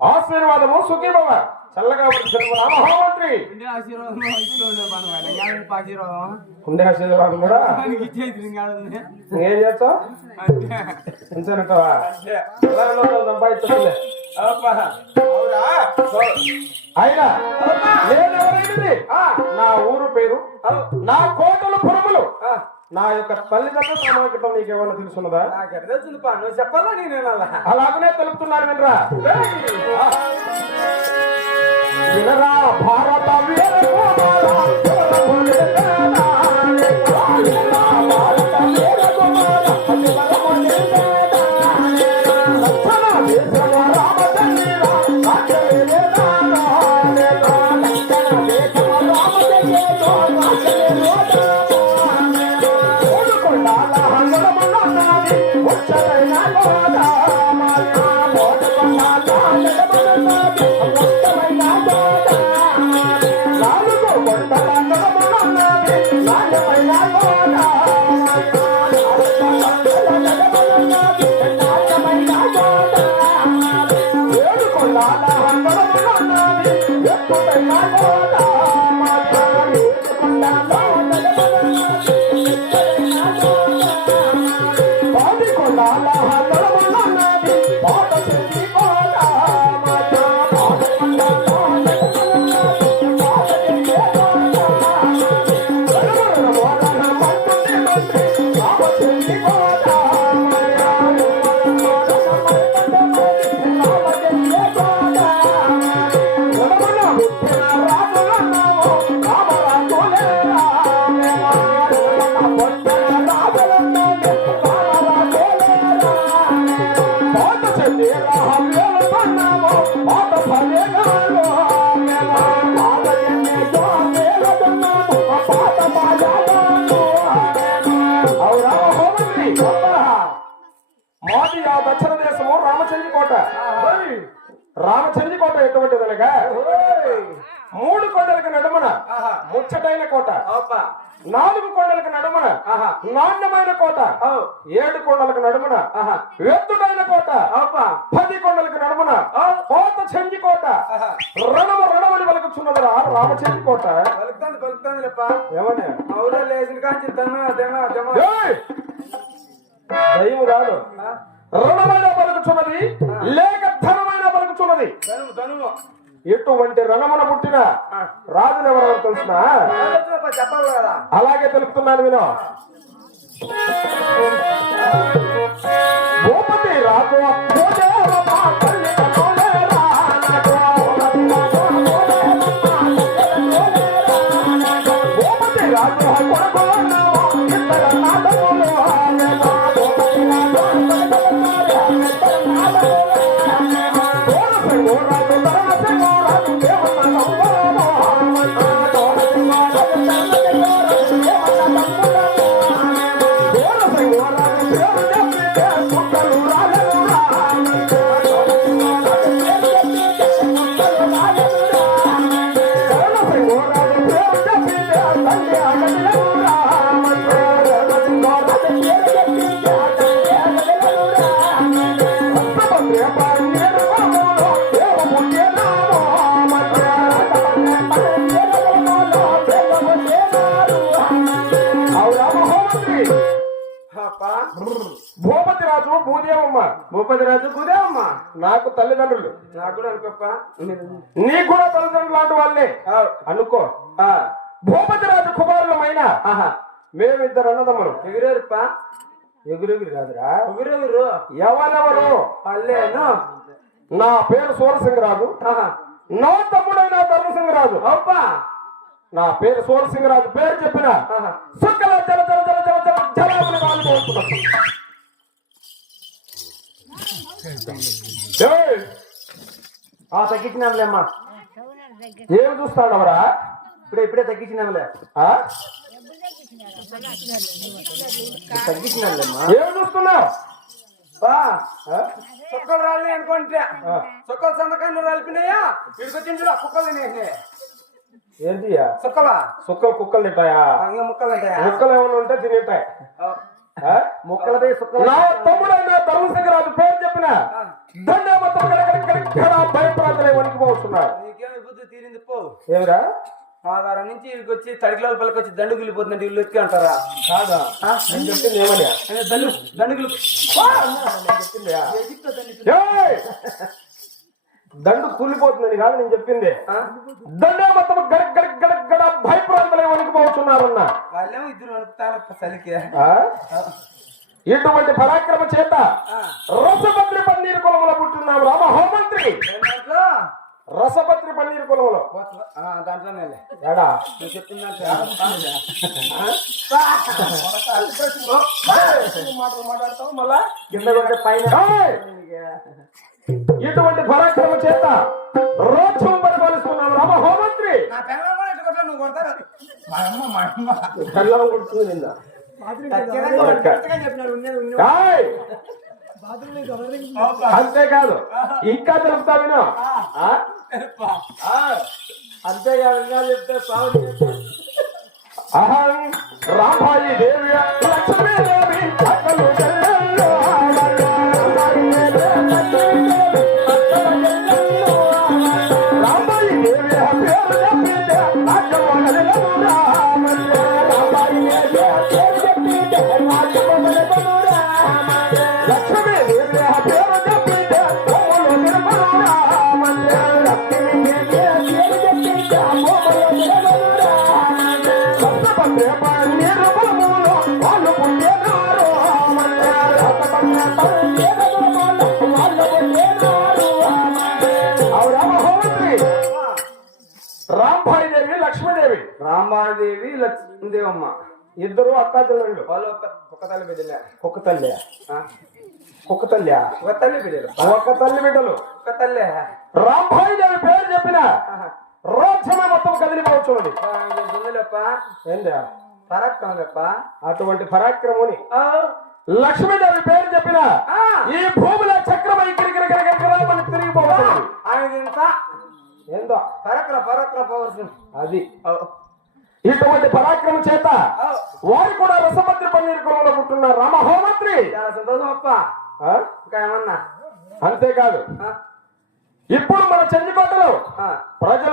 ఆశీర్వాదము సుఖీ భవ చల్లగా మహామంత్రి ఉండే ఆశీర్వాదం కూడా ఏం చేస్తావు సంపాదించలే అయినా నేనెవరైనది నా ఊరు పేరు నా కోటల పురములు నా యొక్క తల్లిదండ్రుల ప్రామాణికతం నీకేమన్నా తెలుసున్నదా? నువ్వు చెప్పాలా నేను అలాగనే తెలుపుతున్నాను వినరా. వినరా భారత దక్షిణ దేశము రామచంద్రి కోట. రామచంద్రి కోట ఎటువంటిదనగా 3 కొండలకు నడుమన ముచ్చటైన కోట, 4 కొండలకు నడుమన నాణ్యమైన కోట, 7 కొండలకు నడుమన ఎత్తుడైన కోట, 10 కొండలకు నడుమన కోట చండి కోట. రణమని వలకుచున్నదరా రామచంద్రి కోట. ఏమన్నా కాంచి దమ ఏయ్! దయ్యము కాదు, రణమైన పలుకుచున్నది లేక ధనమైన పలుకుచున్నది. ధనుము ఎటువంటి రణమున పుట్టిన రాజులు ఎవరో తెలుసునా? చెప్పాలి కదా. అలాగే తెలుపుతున్నాను విను. భూపతి రాజు భూపతి రాజు భూపతి రాజు భూదేవమ్మ. భూపతి రాజు భూదేవమ్మ నాకు తల్లిదండ్రులు. నాకు కూడా అనుకోప్ప. నీకు కూడా తల్లిదండ్రులు లాంటి వాళ్ళే అనుకో. భూపతి రాజు కుమారులమైన మేమిద్దరు అన్నదమ్ములు. ఎగురేరుప్ప. ఎగురెగురు కాదురా, ఎగురెగురు ఎవరెవరు? అల్లేను. నా పేరు సూరసింగరాజు, నా తమ్ముడైన ధర్మసింగరాజు. అప్పా నా పేరు సూరసింగరాజు. పేరు చెప్పిన సుక్కల జల జల జల జల జల జలాలని వాళ్ళు పోతున్నారు. తగ్గించినాంలే అమ్మా. ఏం చూస్తాడవరా? ఇప్పుడే తగ్గించినాంలే. తగ్గించినాంలే అమ్మా. ఏం చూస్తున్నావు? సుక్కలు రాలి అనుకుంటే సుక్కలు సంతకాన్ని రాలిపినాయా? ఇక్కడికి వచ్చింది కుక్కలు తినేసినాయి. ఏంటి సుక్కలా? సుక్కలు కుక్కలు తింటాయా? ముక్కలు ఉంటాయా? ముక్కలు ఏమైనా ఉంటే తింటాయి. ముక్కలపై సుక్కలు. నా తమ్ముడైన ధర్మసింగరాజు పేరు చెప్పిన దండే మొత్తం భయప్రాంతలే వణికిపోతున్నాడు. నీకేమి బుద్ధి తీరింది పో. ఏమిరా? ఆధారం నుంచి ఇక్కడికి వచ్చి తడికిలాల పల్లకి వచ్చి దండు గులిపోతుందంటే ఇల్లు ఎత్తుకి అంటారా? కాదా? నేను చెప్పింది ఏమని? దండుగులు దండు కూలిపోతుందని కాదు నేను చెప్పింది. దండే మొత్తం గడక్ గడక్ గడక్ గడ భయప్రాంతలే వణికిపోతున్నారన్న. వాళ్ళేమో ఇద్దరు వణుకుతారప్ప చలికి. ఇటువంటి పరాక్రమ చేత రసభద్రి పన్నీరు కులంలో పుట్టినాము రామ హోమంత్రి. రసభద్రి పన్నీరు కులంలో దాంట్లోనే ఏడా చెప్తుందంటే మాటలు మాట్లాడతావు మళ్ళా కింద కొట్టే పైన. ఇటువంటి పరాక్రమ చేత రోక్షం పరిపాలిస్తున్నాము రామ హోమంత్రి. నువ్వు కొడతారు కళ్ళం కొడుతుంది నిన్న. అంతేకాదు ఇంకా తెలుపుతా విను. అంతేకాదు ఇంకా చెప్తే అహం రామాయి దేవి లక్ష్మీ దేవి అక్కలు రామాయి దేవి పేరు చెప్పిందే లక్ష్మీ దేవి పేరు చెప్పిందే రాంబాయి దేవి లక్ష్మీదేవి. రామాదేవి లక్ష్మీదేవమ్మ ఇద్దరు అక్కా చెల్లెళ్ళు. వాళ్ళు ఒక తల్లి బిడ్డలే. ఒక్క తల్లి ఒక్క తల్లి ఒక తల్లి బిడ్డలు. ఒక్క తల్లి బిడ్డలు. ఒక తల్లి. రాంబాయి దేవి పేరు చెప్పిన రాజ్యమే మొత్తం కదిలిపోవచ్చున్నది. ఏందా పరాక్రమం లేప్ప. అటువంటి పరాక్రముని లక్ష్మీదేవి పేరు చెప్పిన ఈ భూమిలో చక్రమై గిరిగిరిగిరిగిరిగిరి తిరిగిపోవచ్చు. ఆయన ఏందో పరాక్రమ అది. ఇటువంటి పరాక్రమ చేత వారు కూడా రసభద్రి పన్నీరు కులంలో పుట్టున్నారు రామ హోమంత్రి. చాలా సంతోషం అప్ప. ఇంకా ఏమన్నా? అంతేకాదు ఇప్పుడు మన చెంచుకోటలో ప్రజల